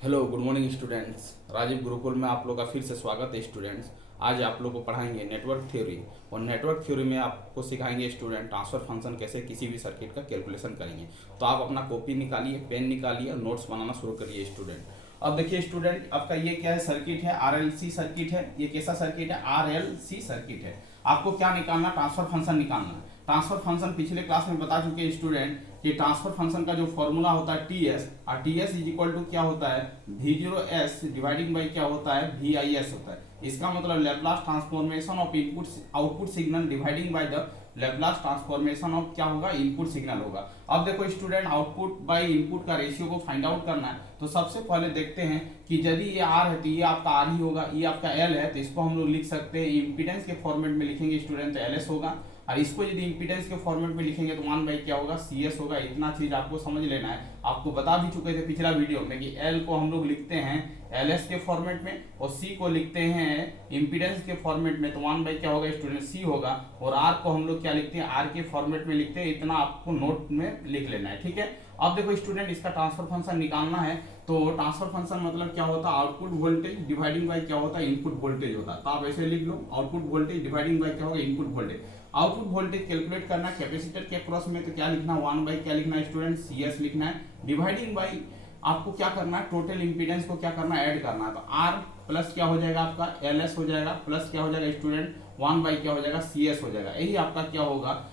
Hello good morning students. Rajiv Gurukul में आप लोग का फिर से स्वागत है स्टूडेंट्स। आज आप लोग को पढ़ाएंगे नेटवर्क थ्योरी, और नेटवर्क थ्योरी में आपको सिखाएंगे स्टूडेंट ट्रांसफर फंक्शन कैसे किसी भी सर्किट का कैलकुलेशन करेंगे। तो आप अपना कॉपी निकालिए, पेन निकालिए और नोट्स बनाना शुरू करिए स्टूडेंट। अब देखिए स्टूडेंट, आपका ये क्या है, सर्किट है, आरएलसी सर्किट है। ये कैसा सर्किट है? आरएलसी सर्किट है। आपको क्या निकालना? ट्रांसफर फंक्शन निकालना है। ट्रांसफर फंक्शन पिछले क्लास में बता चुके हैं स्टूडेंट कि ट्रांसफर फंक्शन का जो फॉर्मूला होता है टी एस, और T S is equal to क्या होता है, V zero S dividing by क्या होता है, वी आई एस होता है। इसका मतलब Laplace transformation of input output signal dividing by the Laplace transformation of क्या होगा, इनपुट सिग्नल होगा। अब देखो स्टूडेंट, आउटपुट बाय इनपुट का रेशियो को फाइंड आउट करना है। तो सबसे पहले देखते हैं कि यदि ये आर है तो ये आपका आर ही होगा, ये आपका एल है तो इसको हम लोग लिख सकते हैं इम्पीडेंस के फॉर्मेट में लिखेंगे स्टूडेंट, तो एल एस होगा। और इसको यदि इम्पीडेंस के फॉर्मेट में लिखेंगे तो 1 बाई क्या होगा, सी एस होगा। इतना चीज आपको समझ लेना है। आपको बता भी चुके थे पिछला वीडियो में कि एल को हम लोग लिखते हैं एल एस के फॉर्मेट में, और सी को लिखते हैं इम्पीडेंस के फॉर्मेट में, तो 1 बाई क्या होगा स्टूडेंट, सी होगा। और आर को हम लोग क्या लिखते हैं, आर के फॉर्मेट में लिखते हैं। इतना आपको नोट में लिख लेना है, ठीक है। अब देखो स्टूडेंट, इसका ट्रांसफर फंक्शन निकालना है। तो ट्रांसफर फंक्शन मतलब क्या होता है, आउटपुट वोल्टेज डिवाइडिंग बाई क्या होता है, इनपुट वोल्टेज होता है। तो आप ऐसे लिख लो, आउटपुट वोल्टेज डिवाइडिंग बाई क्या होगा, input voltage. Output voltage calculate करना कैपेसिटर के अक्रॉस में, तो क्या लिखना, 1 बाई क्या लिखना है स्टूडेंट, सी एस लिखना है। डिवाइडिंग बाई आपको क्या करना है, टोटल इंपीडेंस को क्या करना है, ऐड करना है। तो आर प्लस क्या हो जाएगा आपका, एल एस हो जाएगा, प्लस क्या हो जाएगा स्टूडेंट, 1 बाई क्या हो जाएगा, सी एस हो जाएगा। यही आपका क्या होगा,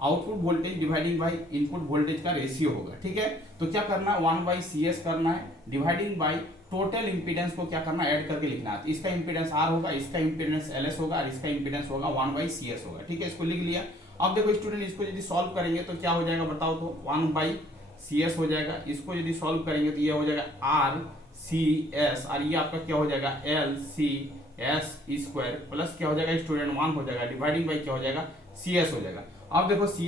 output voltage dividing by input voltage का रेशियो होगा, ठीक है। तो क्या करना है, 1 बाई सी एस करना है, डिवाइडिंग बाई टोटल इंपीडेंस को क्या करना है, ऐड करके लिखना है। तो इसका इंपीडेंस आर होगा, इसका इंपीडेंस एल एस होगा, और इसका इंपीडेंस होगा 1 बाई सी एस होगा, ठीक है। इसको लिख लिया। अब देखो स्टूडेंट, इसको यदि सॉल्व करेंगे तो क्या हो जाएगा बताओ, तो 1 बाई सी एस हो जाएगा। इसको यदि सॉल्व करेंगे तो ये हो जाएगा आर सी एस, और ये आपका क्या हो जाएगा, L C S square, plus क्या हो जाएगा स्टूडेंट, 1 हो जाएगा, डिवाइडिंग बाई क्या हो जाएगा, सी एस हो जाएगा। अब देखो सी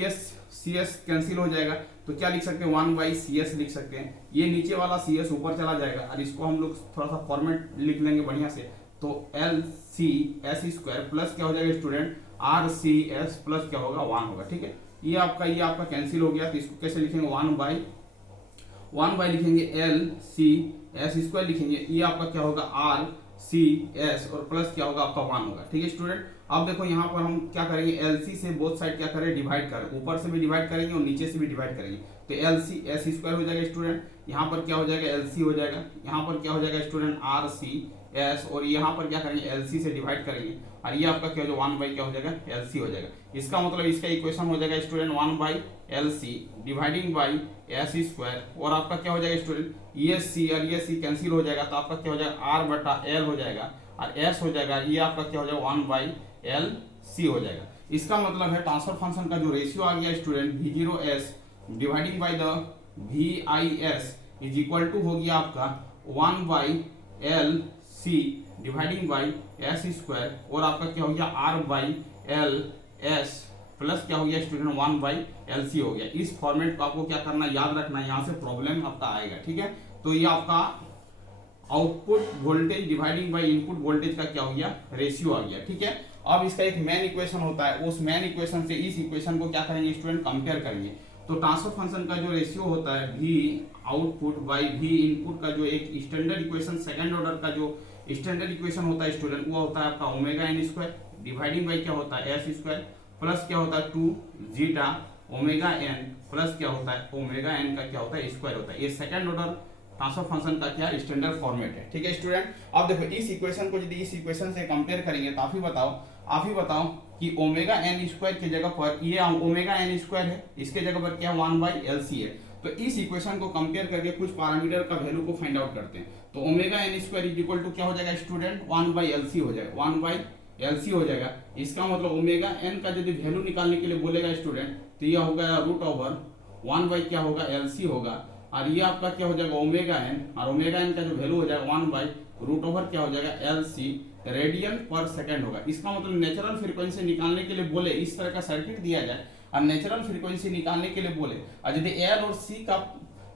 एस कैंसिल हो जाएगा, तो क्या लिख सकते हैं, 1 बाई सी एस लिख सकते हैं। ये नीचे वाला सी एस ऊपर चला जाएगा, और इसको हम लोग थोड़ा सा फॉर्मेट लिख लेंगे बढ़िया से। तो L C S square plus क्या हो जाएगा student, R C S plus क्या होगा, 1 होगा, ठीक है। ये आपका कैंसिल हो गया। तो इसको कैसे लिखेंगे, 1 बाई लिखेंगे एल सी एस स्क्वायर लिखेंगे। ये आपका क्या होगा, आर सी एस, और प्लस क्या होगा आपका 1 होगा, ठीक है स्टूडेंट। अब देखो यहाँ पर हम क्या करेंगे, एल सी से बोथ साइड क्या करें, डिवाइड करें, ऊपर से भी डिवाइड करेंगे और नीचे से भी डिवाइड करेंगे। तो एल सी एस स्क्वायर हो जाएगा स्टूडेंट, यहाँ पर क्या हो जाएगा, एल सी हो जाएगा, यहाँ पर क्या हो जाएगा स्टूडेंट, आर सी एस, और यहाँ पर क्या करेंगे, एल सी से डिवाइड करेंगे, और ये आपका क्या हो जाएगा, 1 बाई क्या हो जाएगा, एल सी हो जाएगा। इसका मतलब इसका इक्वेशन हो जाएगा student 1 by L C dividing by S square, और आपका क्या हो जाएगा स्टूडेंट, ये सी और ये सी कैंसिल हो जाएगा, तो आपका क्या हो जाएगा, आर बटा एल हो जाएगा, और एस हो जाएगा, ये आपका क्या हो जाएगा, 1 बाई एल सी हो जाएगा। इसका मतलब है ट्रांसफर फंक्शन का जो रेशियो आ गया student, V zero S dividing by the V I S is equal to हो गया आपका 1 by L C dividing by S square, और आपका क्या हो गया, R by L S plus क्या हो गया स्टूडेंट, 1 बाई एल सी हो गया। इस फॉर्मेट को आपको क्या करना, याद रखना है, यहाँ से प्रॉब्लम आपका आएगा, ठीक है। तो ये आपका output voltage dividing by input voltage का क्या हो गया, रेशियो आ गया, ठीक है। अब इसका एक मेन इक्वेशन होता है, उस मेन इक्वेशन से इस इक्वेशन को क्या करेंगे स्टूडेंट, कंपेयर करेंगे। तो ट्रांसफर फंक्शन का जो रेशियो होता है we output by we input का जो एक स्टैंडर्ड इक्वेशन, सेकंड ऑर्डर का जो स्टैंडर्ड इक्वेशन होता है स्टूडेंट, वो होता है आपका omega N square dividing by क्या होता है, एस स्क्वायर, प्लस क्या होता है 2 जीटा ओमेगा एन, प्लस क्या होता है, ओमेगा एन का क्या होता है, स्क्वायर होता है। ये सेकंड ऑर्डर ट्रांसफर फंक्शन का क्या स्टैंडर्ड फॉर्मेट है, ठीक है स्टूडेंट। अब देखो इस इक्वेशन को यदि इस इक्वेशन से कंपेयर करेंगे तो आप ही बताओ कि ओमेगा एन स्क्वायर की जगह पर ये ओमेगा एन स्क्वायर है, इसके जगह पर क्या 1 बाई एल सी है। तो इस इक्वेशन को कंपेयर करके कुछ पैरामीटर का वैल्यू को फाइंड आउट करते हैं। तो omega N square is equal to क्या हो जाएगा स्टूडेंट, 1 बाई एल सी हो जाएगा, 1 बाई एल सी हो जाएगा। इसका मतलब ओमेगा एन का यदि वैल्यू निकालने के लिए बोलेगा स्टूडेंट, तो यह होगा रूट ओवर 1 बाई क्या होगा, एल सी होगा, और ये आपका क्या हो जाएगा ओमेगा एन, और ओमेगा एन का जो वैल्यू हो जाएगा 1 बाई रूट ओवर क्या हो जाएगा, एल सी रेडियन पर सेकंड होगा। इसका मतलब नेचुरल फ्रीक्वेंसी निकालने के लिए बोले, इस तरह का सर्किट दिया जाए और नेचुरल फ्रीक्वेंसी निकालने के लिए बोले, और यदि एल और सी का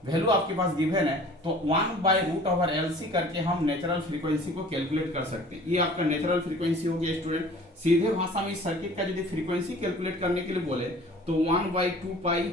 वैल्यू आपके पास गिवन है तो 1 by root over L C करके हम नेचुरल फ्रीक्वेंसी को कैलकुलेट कर सकते हैं। ये आपका नेचुरल फ्रीक्वेंसी हो गया स्टूडेंट। सीधे भाषा में इस सर्किट का यदि फ्रीक्वेंसी कैलकुलेट करने के लिए बोले तो 1 बाई 2 पाई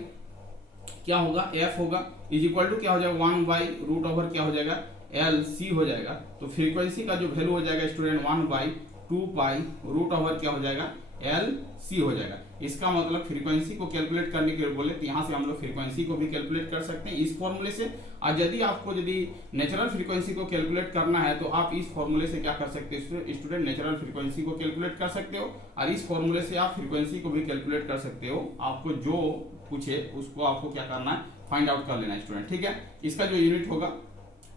क्या होगा, एफ होगा, इज इक्वल टू क्या हो जाएगा 1 बाई रूट ओवर क्या हो जाएगा एल सी हो जाएगा। तो फ्रीक्वेंसी का जो वैल्यू हो जाएगा स्टूडेंट 1/2 पाई रूट ओवर क्या हो जाएगा एल सी हो जाएगा। इसका मतलब फ्रीक्वेंसी को कैलकुलेट करने के लिए बोले तो यहाँ से हम लोग फ्रीक्वेंसी को भी कैलकुलेट कर सकते हैं इस फॉर्मूले से। और यदि आपको यदि नेचुरल फ्रीक्वेंसी को कैलकुलेट करना है तो आप इस फॉर्मूले से क्या कर सकते हो स्टूडेंट, नेचुरल फ्रीक्वेंसी को कैलकुलेट कर सकते हो और इस फॉर्मूले से आप फ्रीक्वेंसी को भी कैलकुलेट कर सकते हो। आपको जो पूछे उसको आपको क्या करना है फाइंड आउट कर लेना है स्टूडेंट, ठीक है। इसका जो यूनिट होगा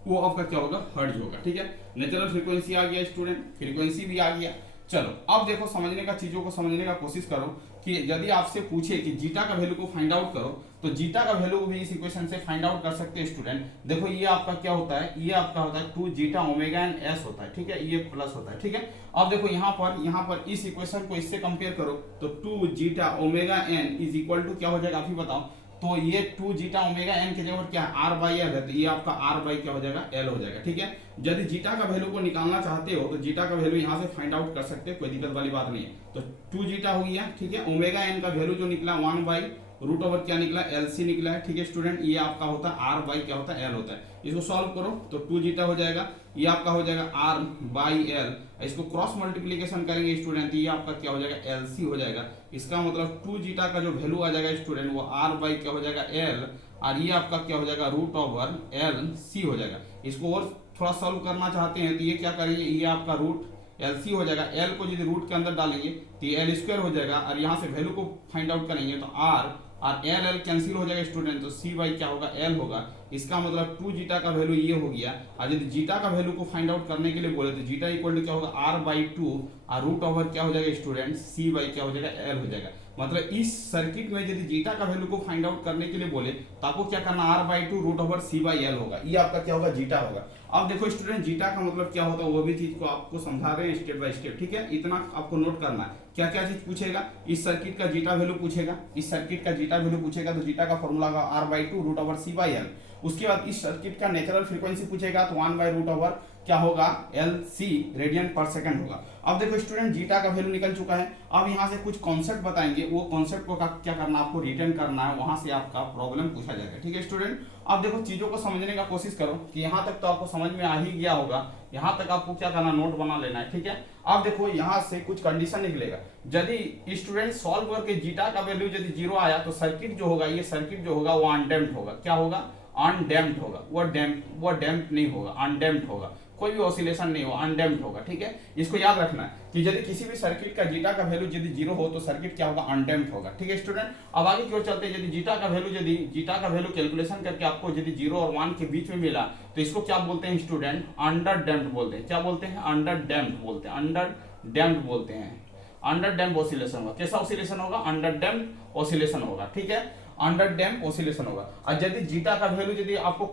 वो आपका क्या होगा हर्ट्ज होगा, ठीक है। नेचुरल फ्रीक्वेंसी आ गया स्टूडेंट, फ्रीक्वेंसी भी आ गया। चलो अब देखो समझने का, चीजों को समझने का कोशिश करो कि यदि आपसे पूछे कि जीटा का वैल्यू को फाइंड आउट करो तो जीटा का वैल्यू भी इस इक्वेशन से फाइंड आउट कर सकते हैं स्टूडेंट। देखो ये आपका क्या होता है, ये आपका होता है 2 जीटा ओमेगा एन एस होता है, ठीक है, ये प्लस होता है, ठीक है। अब देखो यहाँ पर इस इक्वेशन को इससे कंपेयर करो तो 2 zeta omega N is equal to क्या हो जाएगा आप ही बताओ। तो ये 2 जीटा ओमेगा एन के जगह क्या है आर बाई एल है, तो ये आपका आर बाई क्या हो जाएगा एल हो जाएगा, ठीक है। यदि जीटा का वैल्यू को निकालना चाहते हो तो जीटा का वैल्यू यहाँ से फाइंड आउट कर सकते हो, कोई दिक्कत वाली बात नहीं है। तो 2 जीटा हो गया, ठीक है। ओमेगा एन का वैल्यू जो निकला 1/रूट ओवर क्या निकला एल सी निकला है, ठीक है स्टूडेंट। ये आपका होता है आर बाई क्या होता है एल होता है। इसको सॉल्व करो तो 2 जीटा हो जाएगा, ये आपका हो जाएगा आर बाई एल। इसको क्रॉस मल्टीप्लीकेशन करेंगे स्टूडेंट, ये आपका क्या हो जाएगा एल सी हो जाएगा। इसका मतलब 2 जीटा का जो वैल्यू आ जाएगा स्टूडेंट वो आर बाई क्या हो जाएगा एल, और ये आपका क्या हो जाएगा रूट ओवर एल सी हो जाएगा। इसको और थोड़ा सॉल्व करना चाहते हैं तो ये क्या करेंगे, ये आपका रूट एल सी हो जाएगा। एल को यदि रूट के अंदर डालेंगे तो ये एल स्क्वायर हो जाएगा, और यहाँ से वैल्यू को फाइंड आउट करेंगे तो आर और एल एल कैंसिल हो जाएगा स्टूडेंट, तो सी बाई क्या होगा एल होगा। इसका मतलब 2 जीटा का वैल्यू ये हो गया। और यदि जीटा का वैल्यू को फाइंड आउट करने के लिए बोले तो जीटा इक्वल टू क्या होगा आर बाई 2 और रूट ओवर क्या हो जाएगा स्टूडेंट सी बाई क्या हो जाएगा एल हो जाएगा। मतलब इस सर्किट में यदि जीटा का वैल्यू को फाइंड आउट करने के लिए बोले तो आपको क्या करना R by 2 root over C by L होगा, ये आपका क्या होगा जीटा होगा। अब देखो स्टूडेंट जीटा का मतलब क्या होता है वो भी चीज को आपको समझा रहे हैं स्टेप बाय स्टेप, ठीक है। इतना आपको नोट करना है क्या क्या चीज पूछेगा। इस सर्किट का जीटा वैल्यू पूछेगा, इस सर्किट का जीटा वैल्यू पूछेगा तो जीटा का फॉर्मूला होगा R by 2 root over C by L. उसके बाद इस सर्किट का नेचुरल फ्रीक्वेंसी पूछेगा तो 1/√ओवर क्या होगा एल सी रेडियन पर सेकंड होगा। अब देखो स्टूडेंट जीटा का वैल्यू निकल चुका है। अब यहाँ से कुछ कॉन्सेप्ट बताएंगे, वो कॉन्सेप्ट को क्या करना आपको रिटर्न करना है, वहां से आपका प्रॉब्लम पूछा जाएगा, ठीक है स्टूडेंट। अब देखो चीजों को समझने का कोशिश करो कि यहाँ तक तो आपको समझ में आ ही गया होगा, यहाँ तक आपको क्या करना नोट बना लेना है, ठीक है। अब देखो यहाँ से कुछ कंडीशन निकलेगा, यदि स्टूडेंट सॉल्व करके जीटा का वैल्यू यदि 0 आया तो सर्किट जो होगा, ये सर्किट जो होगा वो अनडैम्प्ड होगा। क्या होगा अनडैम्प्ड होगा, वो डैम्प्ड नहीं होगा, अनडैम्प्ड होगा, कोई भी ऑसिलेशन नहीं होगा, अनडैम्प्ड होगा, ठीक है। इसको याद रखना है कि यदि किसी भी सर्किट का जीटा का वैल्यू यदि 0 हो तो सर्किट क्या होगा अनडैम्प्ड होगा, ठीक है स्टूडेंट। अब आगे की ओर चलते हैं, यदि जीटा का वैल्यू कैलकुलेशन करके आपको यदि 0 और 1 के बीच में मिला तो इसको क्या बोलते हैं स्टूडेंट अंडर डैम्प्ड बोलते हैं। क्या बोलते हैं अंडर डैम्प्ड बोलते हैं, अंडर डैम्प्ड बोलते हैं। अंडर डैम्प्ड ऑसिलेशन होगा, कैसा ऑसिलेशन होगा अंडर डैम्प्ड ऑसिलेशन होगा, ठीक है, अंडर डैम्प्ड ऑसिलेशन होगा। और यदि जीटा का वैल्यू यदि आपको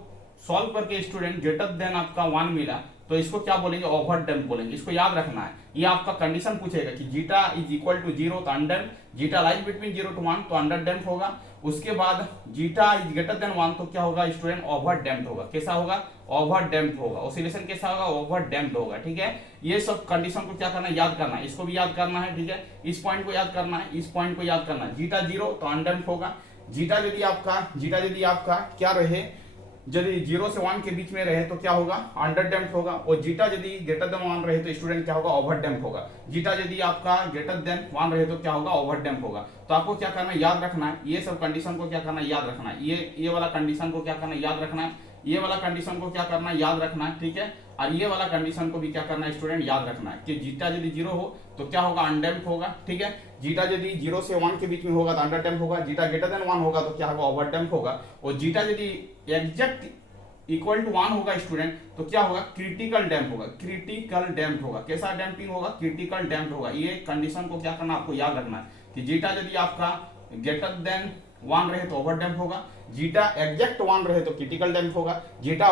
सॉल्व करके स्टूडेंट ग्रेटर देन आपका 1 मिला तो इसको क्या बोलेंगे ओवर डैम्प बोलेंगे। इसको याद रखना है, ये आपका कंडीशन पूछेगा कि जीटा इज इक्वल टू 0 तो under, zeta lies between 0 to 1 तो अंडर डैम्प होगा। उसके बाद जीटा इज ग्रेटर देन 1 तो क्या होगा स्टूडेंट ओवर डैम्प होगा। कैसा होगा ओवर डैम्प होगा, ऑसिलेशन कैसा होगा ओवर डैम्प होगा, ठीक है। ये सब कंडीशन को क्या करना है याद करना है, इसको भी याद करना है, ठीक है। इस पॉइंट को याद करना है, इस पॉइंट को याद करना है। जीटा 0 तो अनडैम्प होगा, जीटा यदि आपका क्या रहे, यदि 0 से 1 के बीच में रहे तो क्या होगा अंडर डैम्प होगा। और जीटा यदि ग्रेटर देन 1 रहे तो स्टूडेंट क्या होगा ओवर डैम्प होगा। जीटा यदि आपका ग्रेटर देन 1 रहे तो क्या होगा ओवर डैम्प होगा। तो आपको क्या करना है याद रखना है, ये सब कंडीशन को क्या करना है याद रखना है, ये वाला कंडीशन को क्या करना है याद रखना है, ये वाला कंडीशन को क्या करना है याद रखना है, ठीक है। और ये वाला कंडीशन को भी क्या करना है स्टूडेंट याद रखना है कि जीटा यदि 0 हो तो क्या होगा अनडैम्प होगा, ठीक है। जीटा यदि 0 से 1 के बीच में होगा तो अंडर डैम्प होगा, जीटा ग्रेटर देन 1 होगा तो क्या होगा ओवर डैम्प होगा। और जीटा यदि एग्जैक्ट इक्वल टू 1 होगा स्टूडेंट तो क्या होगा क्रिटिकल डैम्प होगा, क्रिटिकल डैम्प होगा। कैसा डैम्पिंग होगा क्रिटिकल डैम्प होगा। ये कंडीशन को क्या करना आपको याद रखना है कि जीटा यदि आपका ग्रेटर देन 1 रहे तो ओवर डैम्प होगा, जीटा एग्जैक्ट 1 रहे तो क्रिटिकल डैम्प होगा, जीटा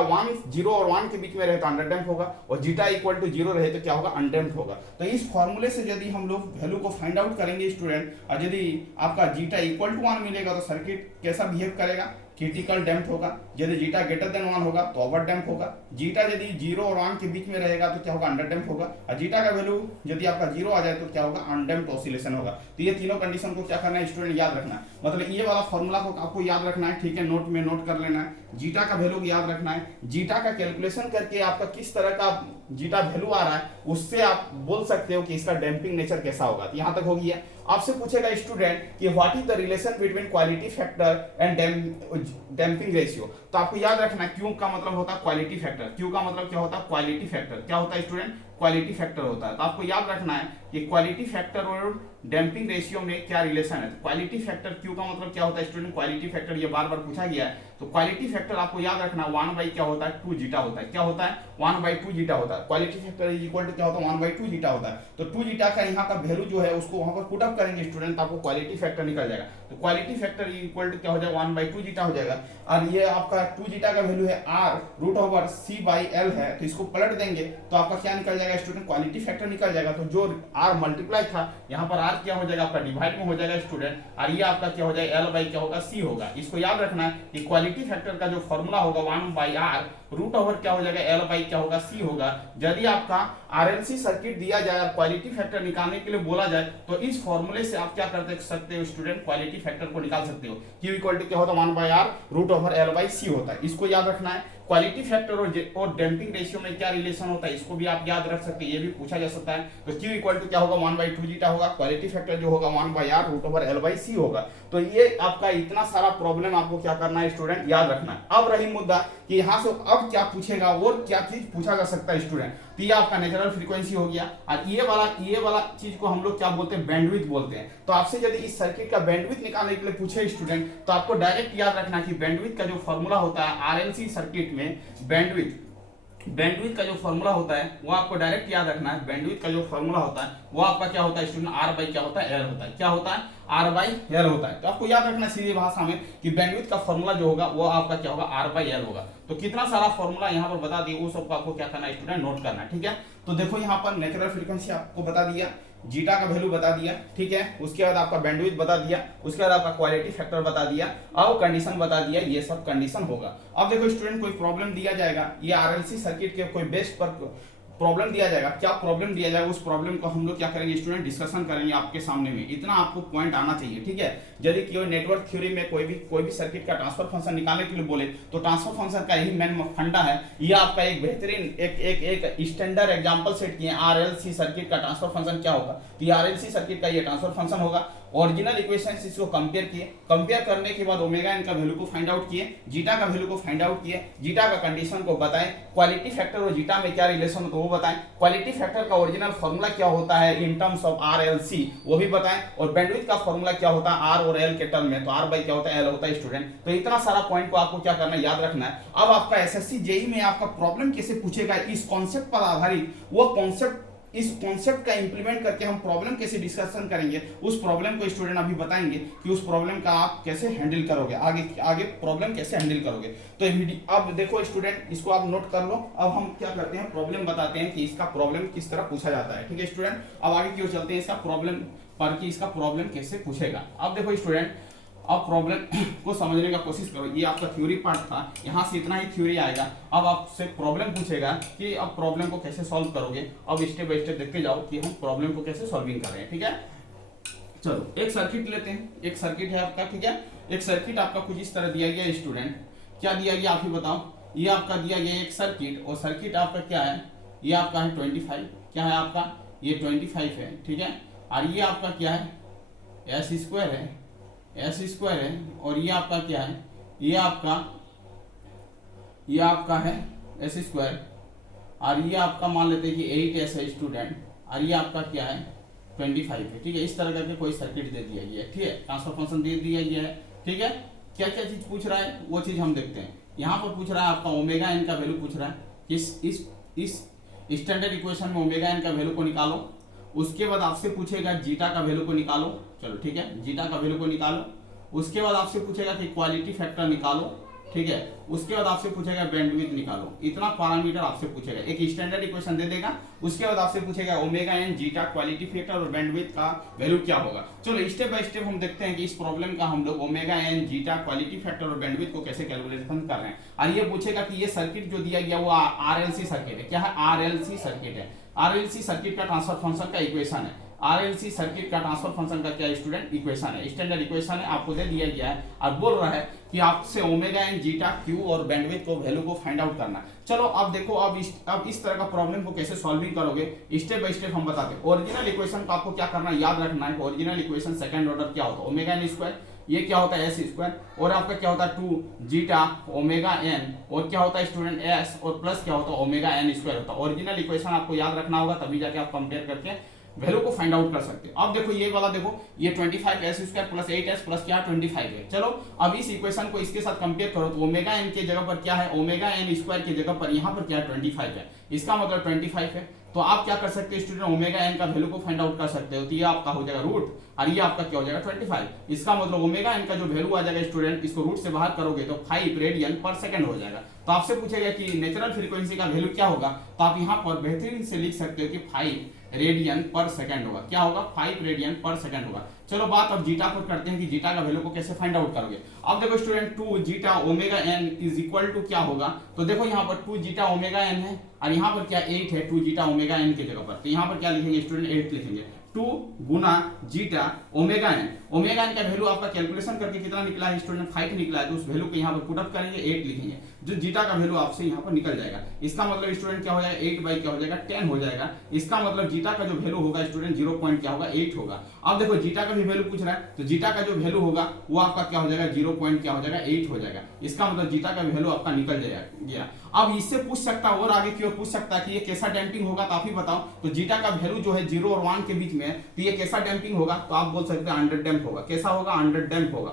0 और 1 के बीच में रहे तो अंडर डैम्प होगा, और जीटा इक्वल टू 0 रहे तो क्या होगा अनडैम्प्ड होगा। तो इस फॉर्मूले से यदि हम लोग वैल्यू को फाइंड आउट करेंगे स्टूडेंट, और यदि आपका जीटा इक्वल टू 1 मिलेगा तो सर्किट कैसा बिहेव करेगा क्रिटिकल डैम्प होगा। यदि जीटा ग्रेटर देन 1 होगा तो ओवर डैम्प होगा, जीटा यदि 0 और 1 के बीच में रहेगा तो क्या होगा अंडर डैम्प होगा, और जीटा का वैल्यू यदि आपका 0 आ जाए तो क्या होगा अनडैम्प्ड ऑसिलेशन होगा। तो ये तीनों कंडीशन को क्या करना है स्टूडेंट याद रखना है। मतलब ये वाला फॉर्मूला को आपको याद रखना है, ठीक है, नोट में नोट कर लेना है। जीटा का वैल्यू याद रखना है। जीटा का कैलकुलेशन करके आपका किस तरह का जीटा वैल्यू आ रहा है उससे आप बोल सकते हो कि इसका डैम्पिंग नेचर कैसा होगा। यहां तक हो गया। आपसे पूछेगा स्टूडेंट कि what is the relation between quality factor and damping ratio. तो आपको याद रखना है क्यू का मतलब होता है क्वालिटी फैक्टर। क्यू का मतलब क्या होता है? Quality factor. क्या होता है स्टूडेंट? क्वालिटी फैक्टर होता है। तो आपको याद रखना है कि क्वालिटी फैक्टर और डैम्पिंग रेशियो में क्या रिलेशन है। क्वालिटी फैक्टर क्यू का मतलब क्या होता है स्टूडेंट? क्वालिटी फैक्टर, ये बार बार पूछा गया है। तो क्वालिटी फैक्टर आपको याद रखना 1 बाई क्या होता है? 2 जीटा होता है। क्या होता है? 1 बाई 2 जीटा होता है। Quality factor is equal to क्या होता है? 1 बाई 2 जीटा होता है। तो 2 जीटा का यहाँ का वैल्यू जो है उसको वहां पर पुट अप करेंगे स्टूडेंट, आपको क्वालिटी फैक्टर निकल जाएगा। तो quality factor is equal to क्या हो जाएगा? 1 बाई 2 जीटा हो जाएगा। और ये आपका 2 जीटा का वैल्यू है r root over c by l है। तो इसको पलट देंगे तो आपका क्या निकल जाएगा स्टूडेंट? क्वालिटी फैक्टर निकल जाएगा। तो जो r मल्टीप्लाई था यहाँ पर r क्या हो जाएगा? आपका डिवाइड में हो जाएगा स्टूडेंट, और ये आपका क्या हो जाएगा? l बाई क्या होगा? c होगा। इसको याद रखना है कि क्वालिटी फैक्टर का जो फॉर्मूला होगा 1 बाई r रूट ओवर क्या हो जाएगा? l बाई क्या होगा? c होगा। यदि आपका RLC सर्किट दिया जाए और क्वालिटी फैक्टर निकालने के लिए बोला जाए तो इस फॉर्मूले से आप क्या कर सकते हो स्टूडेंट? क्वालिटी फैक्टर को निकाल सकते हो। Q इक्वल टू क्या होता है? 1 by r root over l by c होता है। इसको याद रखना है। क्वालिटी फैक्टर और डैम्पिंग रेशियो में क्या रिलेशन होता है इसको भी आप याद रख सकते हैं, ये भी पूछा जा सकता है। तो Q इक्वल टू क्या होगा? 1 बाई 2 जीटा होगा। क्वालिटी फैक्टर जो होगा 1 by r root over l by c होगा। तो ये आपका इतना सारा प्रॉब्लम आपको क्या करना है स्टूडेंट? याद रखना है। अब रही मुद्दा कि यहाँ से अब क्या पूछेगा और क्या चीज पूछा जा सकता है स्टूडेंट। तो ये आपका नेचुरल फ्रीक्वेंसी हो गया, और ये वाला चीज को हम लोग क्या बोलते हैं? बैंडविड्थ बोलते हैं। तो आपसे यदि इस सर्किट का बैंडविड्थ निकालने के लिए पूछे स्टूडेंट तो आपको डायरेक्ट याद रखना कि बैंडविड्थ का जो फॉर्मूला होता है RLC सर्किट में, बैंडविड्थ का जो फॉर्मूला होता है वो आपको डायरेक्ट याद रखना है। बैंडविड्थ का जो फॉर्मूला होता है वो आपका क्या होता है स्टूडेंट? R बाई क्या होता है? L होता है। क्या होता है? R बाई L होता है। तो आपको याद रखना सीधी भाषा में कि बैंडविड्थ का फॉर्मूला जो होगा वो आपका क्या होगा? R बाई L होगा। तो कितना सारा फॉर्मूला यहाँ पर बता दिए, वो सबको आपको क्या करना है स्टूडेंट? नोट करना है। ठीक है, तो देखो यहाँ पर नेचुरल फ्रीक्वेंसी आपको बता दिया, जीटा का वैल्यू बता दिया, ठीक है, उसके बाद आपका बैंडविड्थ बता दिया, उसके बाद आपका क्वालिटी फैक्टर बता दिया, अब कंडीशन बता दिया। ये सब कंडीशन होगा। अब देखो स्टूडेंट कोई प्रॉब्लम दिया जाएगा, ये RLC सर्किट के कोई बेस पर प्रॉब्लम दिया जाएगा। क्या प्रॉब्लम दिया जाएगा उस प्रॉब्लम को हम लोग क्या करेंगे स्टूडेंट? डिस्कशन करेंगे आपके सामने में। इतना आपको पॉइंट आना चाहिए। ठीक है, यदि कोई नेटवर्क थ्योरी में कोई भी सर्किट का ट्रांसफर फंक्शन निकालने के लिए बोले तो ट्रांसफर फंक्शन का यही मेन फंडा है। ये आपका एक बेहतरीन एक स्टैंडर्ड एग्जांपल सेट किए RLC सर्किट का ट्रांसफर फंक्शन क्या होगा। तो ये RLC सर्किट का ये ट्रांसफर फंक्शन होगा। ओरिजिनल इक्वेशन इसको कंपेयर किए, कंपेयर करने के बाद ओमेगा एन का वैल्यू को फाइंड आउट किए, जीटा का वैल्यू को फाइंड आउट किए, जीटा का कंडीशन को बताएं, क्वालिटी फैक्टर और जीटा में क्या रिलेशन होता है वो बताएं, क्वालिटी फैक्टर का ओरिजिनल फॉर्मूला क्या होता है इन टर्म्स ऑफ RLC वो भी बताएं, और बैंडविड्थ का फॉर्मूला क्या होता है R और L के टर्म में। तो R बाई क्या होता है? L होता है स्टूडेंट। तो इतना सारा पॉइंट को आपको क्या करना है? याद रखना है। अब आपका SSC JEE में आपका प्रॉब्लम कैसे पूछेगा इस कॉन्सेप्ट पर आधारित, वो कॉन्सेप्ट इस कॉन्सेप्ट का इंप्लीमेंट करके हम प्रॉब्लम कैसे डिस्कशन करेंगे, उस प्रॉब्लम को स्टूडेंट अभी बताएंगे कि उस प्रॉब्लम का आप कैसे हैंडल करोगे, आगे प्रॉब्लम कैसे हैंडल करोगे। तो अब देखो स्टूडेंट, इसको आप नोट कर लो। अब हम क्या करते हैं? प्रॉब्लम बताते हैं कि इसका प्रॉब्लम किस तरह पूछा जाता है। ठीक है स्टूडेंट, अब आगे क्यों चलते हैं इसका प्रॉब्लम पर कि इसका प्रॉब्लम कैसे पूछेगा। अब देखो स्टूडेंट, अब प्रॉब्लम को समझने का कोशिश करो। ये आपका थ्योरी पार्ट था, यहाँ से इतना ही थ्योरी आएगा। अब आपसे प्रॉब्लम पूछेगा कि अब प्रॉब्लम को कैसे सॉल्व करोगे। अब स्टेप बाय स्टेप देखते जाओ कि हम प्रॉब्लम को कैसे सॉल्विंग कर रहे हैं। ठीक है, चलो एक सर्किट लेते हैं। एक सर्किट है आपका, ठीक है, एक सर्किट आपका कुछ इस तरह दिया गया स्टूडेंट। क्या दिया गया आप ही बताओ। ये आपका दिया गया एक सर्किट, और सर्किट आपका क्या है? ये आपका है 25। क्या है आपका? ये 25 है। ठीक है, और ये आपका क्या है? S स्क्वायर है, S स्क्वायर है, और ये आपका क्या है? ये आपका है S स्क्वायर, और ये आपका मान लेते हैं कि 8S है स्टूडेंट, और ये आपका क्या है? 25 है। ठीक है, इस तरह करके कोई सर्किट दे दिया गया है। ठीक है, ट्रांसफर फंक्शन दे दिया गया है। ठीक है, क्या क्या चीज पूछ रहा है वो चीज हम देखते हैं। यहाँ पर पूछ रहा है आपका ओमेगा एन का वैल्यू पूछ रहा है। इस स्टैंडर्ड इक्वेशन में ओमेगा एन का वैल्यू को निकालो। उसके बाद आपसे पूछेगा जीटा का वैल्यू को निकालो। चलो ठीक है, जीटा का वैल्यू को निकालो। उसके बाद आपसे पूछेगा कि क्वालिटी फैक्टर निकालो। ठीक है, उसके बाद आपसे पूछेगा बैंडविड्थ निकालो। इतना पैरामीटर आपसे पूछेगा, एक स्टैंडर्ड इक्वेशन दे देगा। उसके बाद आपसे पूछेगा omega N, zeta, quality factor और बैंडविड्थ का वैल्यू क्या होगा। चलो स्टेप बाय स्टेप हम देखते हैं कि इस प्रॉब्लम का हम लोग omega N, zeta, quality factor और बैंडविड्थ को कैसे कैलकुलेशन कर रहे हैं। और ये पूछेगा कि ये सर्किट जो दिया गया वो RLC सर्किट है। क्या है? RLC सर्किट है। RLC सर्किट का ट्रांसफर फंक्शन का इक्वेशन है। आरएलसी सर्किट का ट्रांसफर फंक्शन का क्या स्टूडेंट इक्वेशन है, स्टैंडर्ड इक्वेशन है, आपको दे दिया गया है और बोल रहा है कि आपसे ओमेगा एन जीटा क्यू और बैंडविड्थ को वैल्यू को फाइंड आउट करना। चलो अब देखो, अब इस तरह का प्रॉब्लम को कैसे सॉल्विंग करोगे स्टेप बाय स्टेप हम बताते हैं। ओरिजिनल इक्वेशन को आपको क्या करना है, याद रखना है। ओरिजिनल इक्वेशन सेकंड ऑर्डर क्या होता है, ओमेगा एन स्क्वायर, ये क्या होता है एस स्क्वायर, और आपका क्या होता है 2 जीटा ओमेगा एन, और क्या होता है स्टूडेंट एस, और प्लस क्या होता है ओमेगा एन स्क्वायर होता है। ओरिजिनल इक्वेशन आपको याद रखना होगा, तभी जाके आप कंपेयर करके वैल्यू को फाइंड आउट कर सकते हो। अब देखो ये वाला देखो, ये 25 S square plus 8s plus क्या 25 है। चलो अब इस इक्वेशन को इसके साथ कंपेयर करो तो ओमेगा एन के जगह पर क्या है, ओमेगा एन स्क्वायर की जगह पर यहाँ पर क्या है 25 है, इसका मतलब 25 है। तो आप क्या कर सकते हो स्टूडेंट, ओमेगा एन का वैल्यू को फाइंड आउट कर सकते हो। तो ये आपका हो जाएगा रूट और ये आपका क्या हो जाएगा 25। इसका मतलब ओमेगा एन का जो वैल्यू आ जाएगा स्टूडेंट, इसको रूट से बाहर करोगे तो 5 रेडियन पर सेकंड हो जाएगा। तो आपसे पूछेगा कि नेचुरल फ्रीक्वेंसी का वैल्यू क्या होगा, तो आप यहाँ पर बेहतरीन से लिख सकते हो कि 5 रेडियन पर सेकंड होगा। क्या होगा, 5 रेडियन पर सेकंड होगा। चलो बात अब जीटा पर करते हैं कि जीटा का वैल्यू को कैसे फाइंड आउट करोगे। अब देखो student 2 zeta omega N is equal to क्या होगा, तो देखो यहाँ पर 2 जीटा ओमेगा एन है और यहाँ पर क्या 8 है 2 जीटा ओमेगा एन के जगह पर, तो यहाँ पर क्या लिखेंगे स्टूडेंट 8 लिखेंगे। 2 गुना zeta omega N, omega N का वैल्यू आपका कैलकुलेशन करके कितना निकला है स्टूडेंट 5 निकला है, तो उस वैल्यू को यहाँ पर पुट अप करेंगे 8 लिखेंगे, जो जीटा का वैल्यू आपसे यहाँ पर निकल जाएगा। इसका मतलब स्टूडेंट क्या हो जाएगा 8 बाई क्या हो जाएगा 10 हो जाएगा। इसका मतलब जीटा का जो वैल्यू होगा स्टूडेंट 0 पॉइंट क्या होगा 8 होगा। अब देखो जीटा का भी वैल्यू पूछ रहा है, तो जीटा का जो वैल्यू होगा वो आपका क्या हो जाएगा 0 पॉइंट क्या हो जाएगा 8 हो जाएगा। इसका मतलब जीटा का वैल्यू आपका निकल जाएगा। अब इससे पूछ सकता है और आगे की ओर पूछ सकता है कि ये कैसा डैम्पिंग होगा, तो आप ही बताओ। तो जीटा का वैल्यू जो है 0 और 1 के बीच में है, तो ये कैसा डैम्पिंग होगा, तो आप बोल सकते हैं अंडर डैम्प होगा। कैसा होगा, अंडर डैम्प होगा,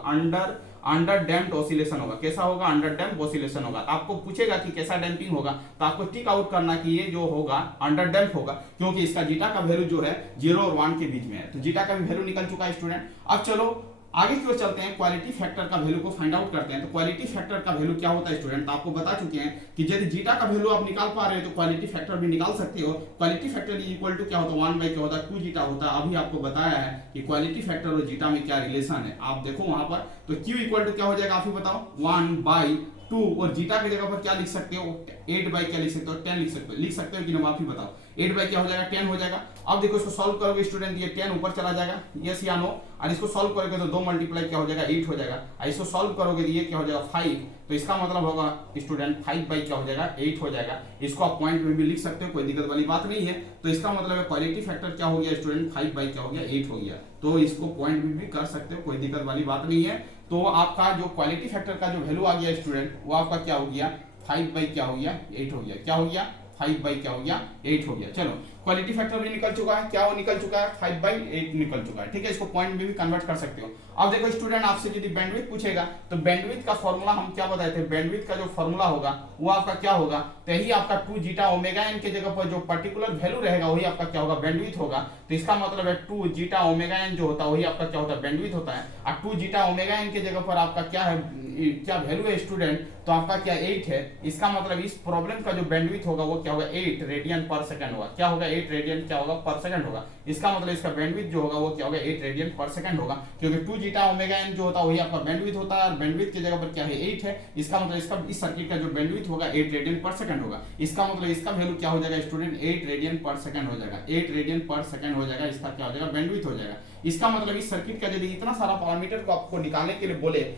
अंडर डैम्प्ड ऑसिलेशन होगा। कैसा होगा, अंडर डैम्प्ड ऑसिलेशन होगा। तो आपको पूछेगा कि कैसा डैम्पिंग होगा, तो आपको टिक आउट करना कि ये जो होगा अंडर डैम्प होगा, क्योंकि इसका जीटा का वैल्यू जो है 0 और 1 के बीच में है। तो जीटा का भी वैल्यू निकल चुका है स्टूडेंट। अब चलो आगे की ओर चलते हैं, क्वालिटी फैक्टर का वैल्यू को फाइंड आउट करते हैं। तो क्वालिटी फैक्टर का वैल्यू क्या होता है स्टूडेंट, तो आपको बता चुके हैं कि यदि जीटा का वैल्यू आप निकाल पा रहे हो तो क्वालिटी फैक्टर भी निकाल सकते हो। क्वालिटी फैक्टर इक्वल टू क्या होता है 1 बाई क्या होता है 2 जीटा होता है। अभी आपको बताया है कि क्वालिटी फैक्टर और जीटा में क्या रिलेशन है, आप देखो वहां पर। तो Q इक्वल टू क्या हो जाएगा आप ही बताओ 1 बाई 2, और जीटा की जगह पर क्या लिख सकते हो 8 बाई क्या लिख सकते हो 10 लिख सकते हो कि ना, आप ही बताओ। 8 बाई क्या हो जाएगा 10 हो जाएगा। अब देखो इसको सॉल्व करोगे स्टूडेंट, ये 10 ऊपर चला जाएगा, यस या नो, और इसको सॉल्व करोगे तो 2 मल्टीप्लाई क्या हो जाएगा 8 हो जाएगा, और इसको सॉल्व करोगे तो ये क्या हो जाएगा 5। तो इसका मतलब होगा स्टूडेंट 5 बाई क्या हो जाएगा 8 हो जाएगा। इसको आप पॉइंट में भी लिख सकते हो, कोई दिक्कत वाली बात नहीं है। तो इसका मतलब है क्वालिटी फैक्टर क्या हो गया स्टूडेंट 5 बाई क्या हो गया 8 हो गया। तो इसको पॉइंट में भी कर सकते हो, कोई दिक्कत वाली बात नहीं है। तो आपका जो क्वालिटी फैक्टर का जो वैल्यू आ गया स्टूडेंट, वो आपका क्या हो गया 5 बाई क्या हो गया 8 हो गया। क्या हो गया 5 बाई क्या हो गया 8 हो गया। चलो क्वालिटी फैक्टर भी निकल चुका है, क्या वो निकल चुका है 5 बाई 8 निकल चुका है, ठीक है। इसको पॉइंट में भी कन्वर्ट कर सकते हो। अब देखो स्टूडेंट आपसे यदि बैंडविड्थ पूछेगा तो बैंडविड्थ का फॉर्मूला हम क्या बताए थे, बैंडविड्थ का जो फॉर्मूला होगा वो आपका क्या होगा, तो यही आपका 2 जीटा ओमेगा एन के जगह पर जो पर्टिकुलर वैल्यू रहेगा वही आपका क्या होगा बैंडविड्थ होगा। तो इसका मतलब है 2 जीटा ओमेगा एन जो होता है वही आपका क्या होता है बैंडविड्थ होता है। और 2 जीटा ओमेगा एन के जगह पर आपका क्या है, क्या वैल्यू है स्टूडेंट, तो आपका क्या 8 है। इसका मतलब इस प्रॉब्लम का जो बैंडविड्थ होगा वो क्या होगा 8 रेडियन पर सेकंड होगा। क्या होगा 8 रेडियन क्या होगा पर सेकंड होगा। इसका मतलब इसका बैंडविड्थ जो होगा वो क्या होगा 8 रेडियन पर सेकंड होगा, क्योंकि 2 जीटा ओमेगा एन जो होता है वही आपका बैंडविड्थ होता है, और बैंडविड्थ की जगह पर क्या है 8 है। इसका मतलब इसका इस सर्किट का जो बैंडविड्थ होगा 8 रेडियन पर सेकंड होगा। इसका मतलब इसका वैल्यू क्या हो जाएगा स्टूडेंट 8 रेडियन पर सेकंड हो जाएगा, 8 रेडियन पर सेकंड हो जाएगा। इसका क्या हो जाएगा बैंडविड्थ हो जाएगा। इसका मतलब इस सर्किट का यदि इतना सारा पैरामीटर को आपको निकालने के लिए बोले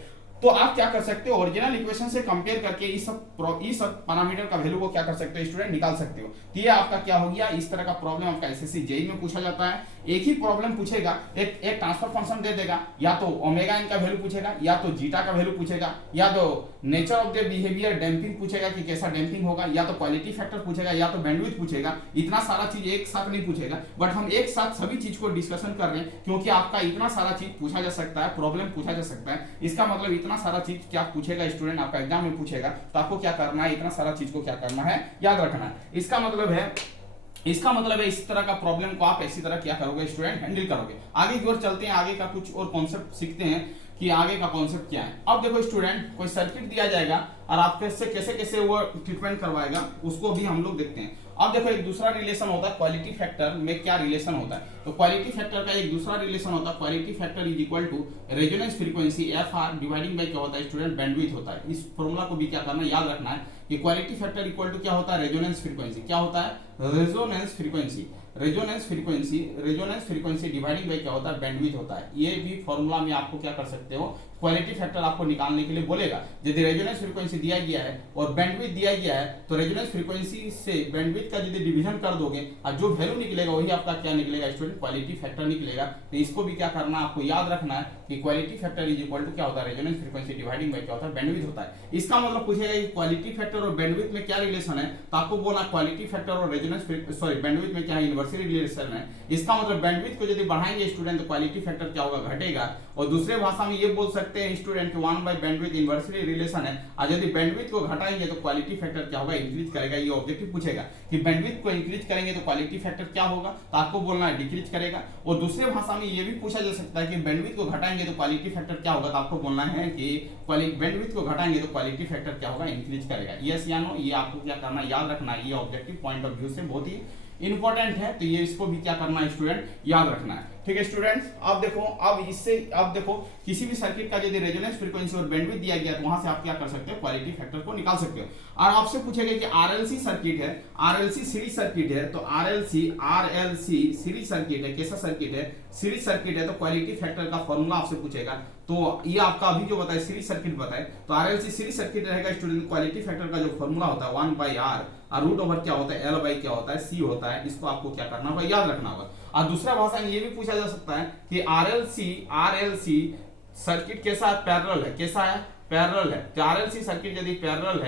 तो आप क्या कर सकते हो, ओरिजिनल इक्वेशन से कंपेयर करके इस सब पैरामीटर का वैल्यू को क्या कर सकते हो स्टूडेंट निकाल सकते हो। तो ये आपका क्या हो गया, इस तरह का प्रॉब्लम आपका एसएससी जेईई में पूछा जाता है। एक ही प्रॉब्लम पूछेगा, एक ट्रांसफर फंक्शन दे देगा, या तो ओमेगा एन का वैल्यू पूछेगा, या तो जीटा का वैल्यू पूछेगा, या तो nature of the behaviour damping पूछेगा कि कैसा डैम्पिंग होगा, या तो क्वालिटी फैक्टर पूछेगा, या तो बैंडविड्थ पूछेगा। इतना सारा चीज एक साथ नहीं पूछेगा, बट हम एक साथ सभी चीज को डिस्कशन कर रहे हैं क्योंकि आपका इतना सारा चीज पूछा जा सकता है, प्रॉब्लम पूछा जा सकता है। इसका मतलब इतना सारा चीज क्या पूछेगा स्टूडेंट आपका एग्जाम में पूछेगा, तो आपको क्या करना है, इतना सारा चीज को क्या करना है याद रखना है। इसका मतलब है इस तरह का प्रॉब्लम को आप इसी तरह क्या करोगे स्टूडेंट हैंडल करोगे। आगे की ओर चलते हैं, आगे का कुछ और कॉन्सेप्ट सीखते हैं कि आगे का कॉन्सेप्ट क्या है। अब देखो स्टूडेंट कोई सर्किट दिया जाएगा और आप कैसे कैसे वो ट्रीटमेंट करवाएगा उसको भी हम लोग देखते हैं। अब देखो एक दूसरा रिलेशन होता है क्वालिटी फैक्टर में, क्या रिलेशन होता है, तो क्वालिटी फैक्टर का एक दूसरा रिलेशन होता है, quality factor is equal to resonance frequency F R dividing by क्या होता है स्टूडेंट बैंडविड्थ होता है। इस फॉर्मूला को भी क्या करना है याद रखना है कि क्वालिटी फैक्टर इक्वल टू क्या होता है रेजोनेंस फ्रीक्वेंसी। क्या होता है resonance frequency. Resonance frequency dividing by क्या होता है, बैंडविड्थ होता है। ये भी फॉर्मूला में आपको क्या कर सकते हो, क्वालिटी फैक्टर आपको निकालने के लिए बोलेगा। यदि रेजोनेंस फ्रीक्वेंसी दिया गया है और बैंडविड्थ दिया गया है तो रेजोनेंस फ्रीक्वेंसी से बैंडविड्थ का यदि डिवीजन कर दोगे और जो वैल्यू निकलेगा वही आपका क्या निकलेगा स्टूडेंट, क्वालिटी फैक्टर निकलेगा। तो इसको भी क्या करना है, आपको याद रखना है कि quality factor is equal to क्या होता है, रेजोनेंस फ्रीक्वेंसी डिवाइडिंग बाय क्या होता है, बैंडविड्थ होता है। इसका मतलब पूछेगा कि क्वालिटी फैक्टर और बैंडविड्थ में क्या रिलेशन है, तो आपको बोला क्वालिटी फैक्टर और रेजोनेंस बैंडविड्थ में क्या है, इनवर्सली रिलेशन है। इसका मतलब बैंडविड्थ को यदि बढ़ाएंगे स्टूडेंट तो क्वालिटी फैक्टर क्या होगा, घटेगा। और दूसरे भाषा में ये बोल सकते हैं स्टूडेंट कि 1 बाय बैंडविड्थ इनवर्सली रिलेशन है, और यदि बैंडविड्थ को घटाएंगे तो क्वालिटी फैक्टर क्या होगा, इंक्रीज करेगा। ये ऑब्जेक्टिव पूछेगा कि बैंडविड्थ को इंक्रीज करेंगे तो क्वालिटी फैक्टर क्या होगा, तो आपको बोलना है डिक्रीज करेगा। और दूसरे भाषा में ये भी पूछा जा सकता है कि बैंडविड्थ को घटाएंगे तो क्वालिटी फैक्टर क्या होगा, तो आपको बोलना है कि बैंडविड्थ को घटाएंगे तो क्वालिटी फैक्टर क्या होगा, इंक्रीज करेगा। यस या नो, ये आपको क्या करना है, याद रखना है। ये ऑब्जेक्टिव पॉइंट ऑफ व्यू से बहुत ही इंपॉर्टेंट है, तो ये इसको भी क्या करना है स्टूडेंट, याद रखना है। ठीक है स्टूडेंट्स, अब देखो, अब इससे अब देखो किसी भी सर्किट का यदि रेजोनेंस फ्रीक्वेंसी और बैंडविड्थ दिया गया तो वहां से आप क्या कर सकते हो, क्वालिटी फैक्टर को निकाल सकते हो। और आपसे पूछेगा कि आरएलसी सर्किट है, आरएलसी सीरीज सर्किट है, तो आरएलसी सीरीज सर्किट है, कैसा सर्किट है, सीरीज सर्किट है, तो क्वालिटी फैक्टर का फॉर्मूला आपसे पूछेगा। तो ये आपका अभी जो बताए सीरीज सर्किट बताए, तो आरएलसी सीरीज सर्किट रहेगा स्टूडेंट, क्वालिटी फैक्टर का जो फॉर्मूला होता है 1/R और रूट ओवर क्या होता है, L बाई क्या होता है, C होता है। इसको आपको क्या करना होगा, याद रखना होगा। और दूसरा भाषा में ये भी पूछा जा सकता है कि आरएलसी सर्किट कैसा है, पैरेलल है, कैसा है, पैरेलल है। तो आरएलसी सर्किट यदि पैरेलल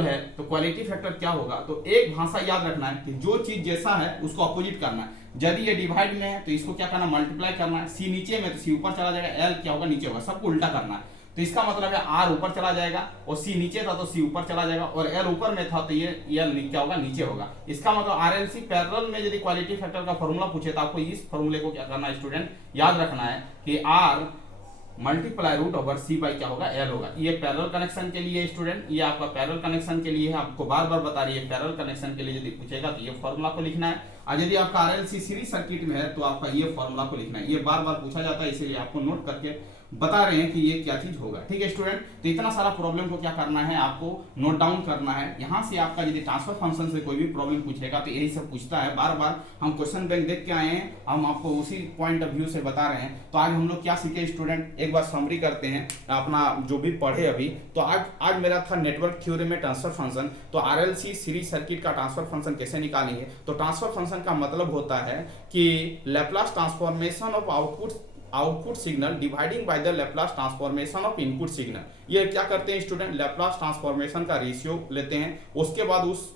है तो क्वालिटी फैक्टर क्या होगा, तो एक भाषा याद रखना है कि जो चीज जैसा है उसको अपोजिट करना है। यदि ये डिवाइड में है तो इसको क्या करना, मल्टीप्लाई करना है। सी नीचे में तो सी ऊपर चला जाएगा, L क्या होगा, नीचे होगा, सबको उल्टा करना है। तो इसका मतलब है R ऊपर चला जाएगा और C नीचे था तो C ऊपर चला जाएगा, और L ऊपर में था तो ये L क्या होगा, नीचे होगा। इसका मतलब RLC पैरेलल में यदि क्वालिटी फैक्टर का फॉर्मूला पूछे तो आपको इस फॉर्मूले को क्या करना है स्टूडेंट, याद रखना है कि R multiply root over C by क्या होगा, L होगा। ये पैरेलल कनेक्शन के लिए स्टूडेंट, ये आपका पैरेलल कनेक्शन के लिए है, आपको बार बार बता रही है। पैरेलल कनेक्शन के लिए यदि पूछेगा तो ये फॉर्मूला को लिखना है, और यदि आपका आरएलसी सीरीज सर्किट में है तो आपका ये फॉर्मूला को लिखना है। ये बार बार पूछा जाता है, इसीलिए आपको नोट करके बता रहे हैं कि ये क्या चीज होगा। ठीक है स्टूडेंट, तो इतना सारा प्रॉब्लम को क्या करना है, आपको नोट डाउन करना है। यहां से आपका यदि ट्रांसफर फंक्शन से कोई भी प्रॉब्लम पूछेगा तो यही सब पूछता है बार बार। हम क्वेश्चन बैंक देख के आए हैं, हम आपको उसी पॉइंट ऑफ व्यू से बता रहे हैं। तो आज हम लोग क्या सीखे स्टूडेंट, एक बार समरी करते हैं अपना जो भी पढ़े अभी। तो आज मेरा था नेटवर्क थ्योरी में ट्रांसफर फंक्शन। तो आरएलसी सीरीज सर्किट का ट्रांसफर फंक्शन कैसे निकालेंगे, तो ट्रांसफर फंक्शन का मतलब होता है कि Laplace transformation of output signal dividing by the Laplace transformation of input signal. ये क्या करते हैं स्टूडेंट, लैप्लास ट्रांसफॉर्मेशन का रेशियो लेते हैं, उसके बाद उस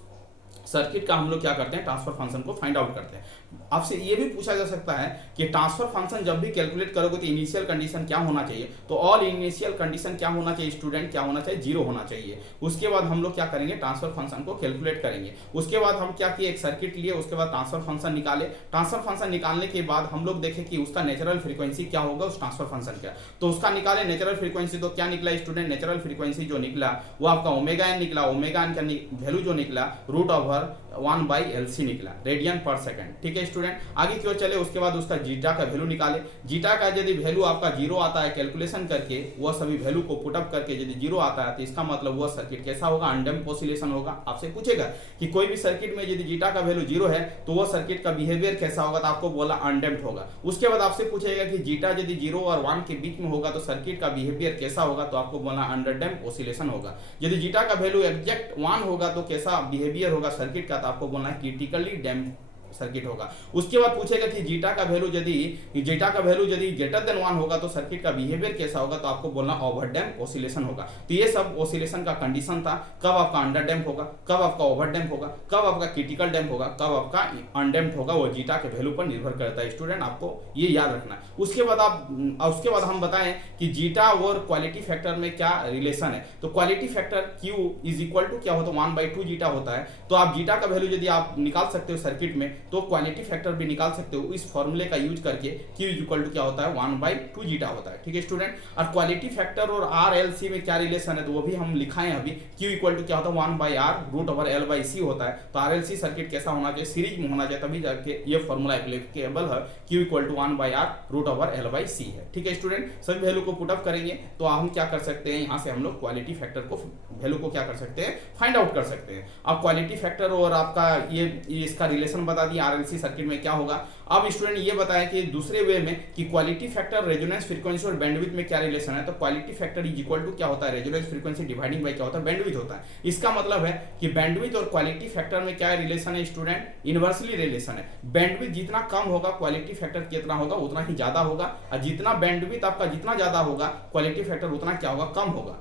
सर्किट का हम लोग क्या करते हैं, ट्रांसफर फंक्शन को फाइंड आउट करते हैं। आपसे ये भी पूछा जा सकता है कि ट्रांसफर फंक्शन जब भी कैलकुलेट करोगे तो इनिशियल कंडीशन क्या होना चाहिए, तो ऑल इनिशियल कंडीशन क्या होना चाहिए स्टूडेंट, क्या होना चाहिए, 0 होना चाहिए। उसके बाद हम लोग क्या करेंगे, ट्रांसफर फंक्शन को कैलकुलेट करेंगे। उसके बाद हम क्या किए, एक सर्किट लिए, उसके बाद ट्रांसफर फंक्शन निकाले। ट्रांसफर फंक्शन निकालने के बाद हम लोग देखें कि उसका नेचुरल फ्रीक्वेंसी क्या होगा उस ट्रांसफर फंक्शन का, तो उसका निकाले नेचुरल फ्रीक्वेंसी। तो क्या निकला स्टूडेंट, नेचुरल फ्रीक्वेंसी जो निकला वो आपका ओमेगा एन निकला। ओमेगा एन का वैल्यू जो निकला रूट ओवर 1/LC निकला, रेडियन पर सेकंड। ठीक है स्टूडेंट, आगे क्यों चले, उसके बाद उसका जीटा का वैल्यू निकाले। जीटा का यदि वैल्यू आपका 0 आता है, कैलकुलेशन करके वह सभी वैल्यू को पुट अप करके यदि 0 आता है तो इसका मतलब वह सर्किट कैसा होगा, अनडैम्प्ड ऑसिलेशन होगा। आपसे पूछेगा कि कोई भी सर्किट में यदि जीटा का वैल्यू 0 है तो वह सर्किट का बिहेवियर कैसा होगा, तो आपको बोला अनडैम्प्ड होगा। उसके बाद आपसे पूछेगा कि जीटा यदि 0 और 1 के बीच में होगा तो सर्किट का बिहेवियर कैसा होगा, तो आपको बोलना अंडरडैम्प्ड ऑसिलेशन होगा। यदि जीटा का वैल्यू एग्जैक्ट 1 होगा तो कैसा बिहेवियर होगा सर्किट का, तो आपको बोलना क्रिटिकली डैम्प्ड सर्किट होगा। उसके बाद पूछेगा कि जीटा का वैल्यू यदि ग्रेटर देन 1 होगा तो सर्किट का बिहेवियर कैसा होगा, तो आपको बोलना ओवरडैम्प ऑसिलेशन होगा। तो ये सब ऑसिलेशन का कंडीशन था, कब आपका अंडरडैम्प होगा, कब आपका ओवरडैम्प होगा, कब आपका क्रिटिकल डैम्प होगा, कब आपका अनडैम्प होगा, वो जीटा के वैल्यू पर निर्भर करता है स्टूडेंट, आपको ये याद रखना है। उसके बाद हम बताएं कि जीटा और क्वालिटी फैक्टर में क्या रिलेशन है। तो quality factor Q is equal to क्या होता है, 1/2 जीटा होता है। तो आप जीटा का वैल्यू यदि आप निकाल सकते हो सर्किट में तो क्वालिटी फैक्टर भी निकाल सकते हो इस फॉर्मूले का यूज करके। Q इज इक्वल टू क्या होता है, 1/2 जीटा होता है। ठीक है स्टूडेंट, और क्वालिटी फैक्टर और RLC में क्या रिलेशन है तो वो भी हम लिखाएं अभी। Q इक्वल टू क्या होता है, 1/R रूट ओवर L/C होता है। तो RLC सर्किट कैसा होना चाहिए, सीरीज में होना चाहिए, तभी जाके ये फॉर्मूला एप्लीकेबल है। Q equal to 1/R root over L/C है। ठीक है स्टूडेंट, सभी वैल्यू को पुट अप करेंगे तो हम क्या कर सकते हैं, यहाँ से हम लोग क्वालिटी फैक्टर को वैल्यू को क्या कर सकते हैं, फाइंड आउट कर सकते हैं। अब क्वालिटी फैक्टर और आपका ये इसका रिलेशन बता दिया आरएलसी सर्किट में क्या होगा। अब स्टूडेंट ये बताया कि दूसरे वे में कि क्वालिटी फैक्टर, रेजोनेंस फ्रीक्वेंसी और बैंडविड्थ में क्या रिलेशन है। तो quality factor is equal to क्या होता है, रेजोनेंस फ्रीक्वेंसी डिवाइडिंग बाय क्या होता है, बैंडविड्थ होता है। इसका मतलब है कि बैंडविड्थ और क्वालिटी फैक्टर में क्या रिलेशन है स्टूडेंट, इनवर्सली रिलेशन है। बैंडविड्थ जितना कम होगा क्वालिटी फैक्टर कितना होगा, उतना ही ज्यादा होगा, और जितना बैंडविड्थ आपका जितना ज्यादा होगा क्वालिटी फैक्टर उतना क्या होगा, कम होगा।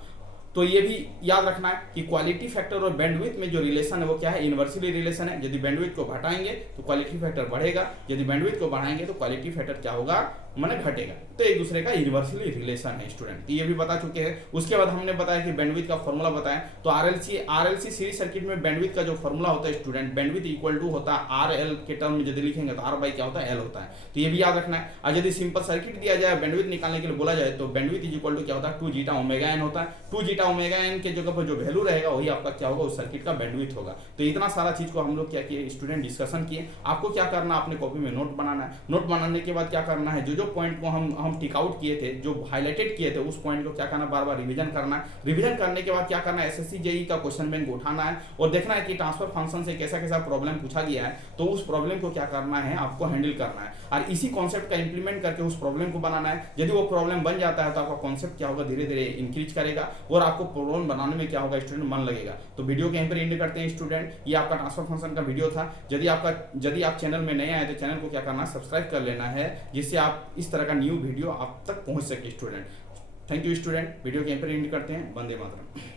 तो ये भी याद रखना है कि क्वालिटी फैक्टर और बैंडविड्थ में जो रिलेशन है वो क्या है, इनवर्सली रिलेशन है। यदि बैंडविड्थ को घटाएंगे तो क्वालिटी फैक्टर बढ़ेगा, यदि बैंडविड्थ को बढ़ाएंगे तो क्वालिटी फैक्टर क्या होगा, माने घटेगा। तो एक दूसरे का इनवर्सली रिलेशन है स्टूडेंट, तो ये भी बता चुके हैं। उसके बाद हमने बताया कि बैंडविड्थ का फॉर्मूला बताया। तो आरएलसी सीरीज सर्किट में बैंडविड्थ का जो फॉर्मूला होता है स्टूडेंट, बैंडविड्थ इक्वल टू होता है आरएल के टर्म में यदि लिखेंगे तो आर बाई क्या होता है, एल होता है। तो ये भी याद रखना है। और यदि सिंपल सर्किट दिया जाए बैंडविड्थ निकालने के लिए बोला जाए तो बैंडविड्थ इज इक्वल टू क्या होता है, 2 जीटा ओमेगा एन होता है। 2 जीटा ओमेगा एन के जगह पर जो वैल्यू रहेगा वही आपका क्या होगा, उस सर्किट का बैंडविड्थ होगा। तो इतना सारा चीज को हम लोग क्या किए स्टूडेंट, डिस्कशन किए। आपको क्या करना है, अपने कॉपी में नोट बनाना है। नोट बनाने के बाद क्या करना है, जो पॉइंट को हम टिक आउट किए थे, जो हाईलाइटेड किए थे, उस पॉइंट को क्या करना, बार बार रिवीजन करना है। रिवीजन करने के बाद क्या करना है, एसएससी जेईई का क्वेश्चन बैंक उठाना है और देखना है कि ट्रांसफर फंक्शन से कैसा कैसा प्रॉब्लम पूछा गया है। तो उस प्रॉब्लम को क्या करना है, आपको हैंडल करना है और इसी कॉन्सेप्ट का इंप्लीमेंट करके उस प्रॉब्लम को बनाना है। यदि वो प्रॉब्लम बन जाता है तो आपका कॉन्सेप्ट क्या होगा, धीरे धीरे इंक्रीज करेगा और आपको प्रॉब्लम बनाने में क्या होगा स्टूडेंट, मन लगेगा। तो वीडियो के यहीं पर एंड करते हैं स्टूडेंट। ये आपका ट्रांसफर फंक्शन का वीडियो था। यदि आप चैनल में नए आए तो चैनल को क्या करना है, सब्सक्राइब कर लेना है, जिससे आप इस तरह का न्यू वीडियो आप तक पहुंच सके student. Thank you student. Video के यहीं पर एंड करते हैं। वंदे मातरम।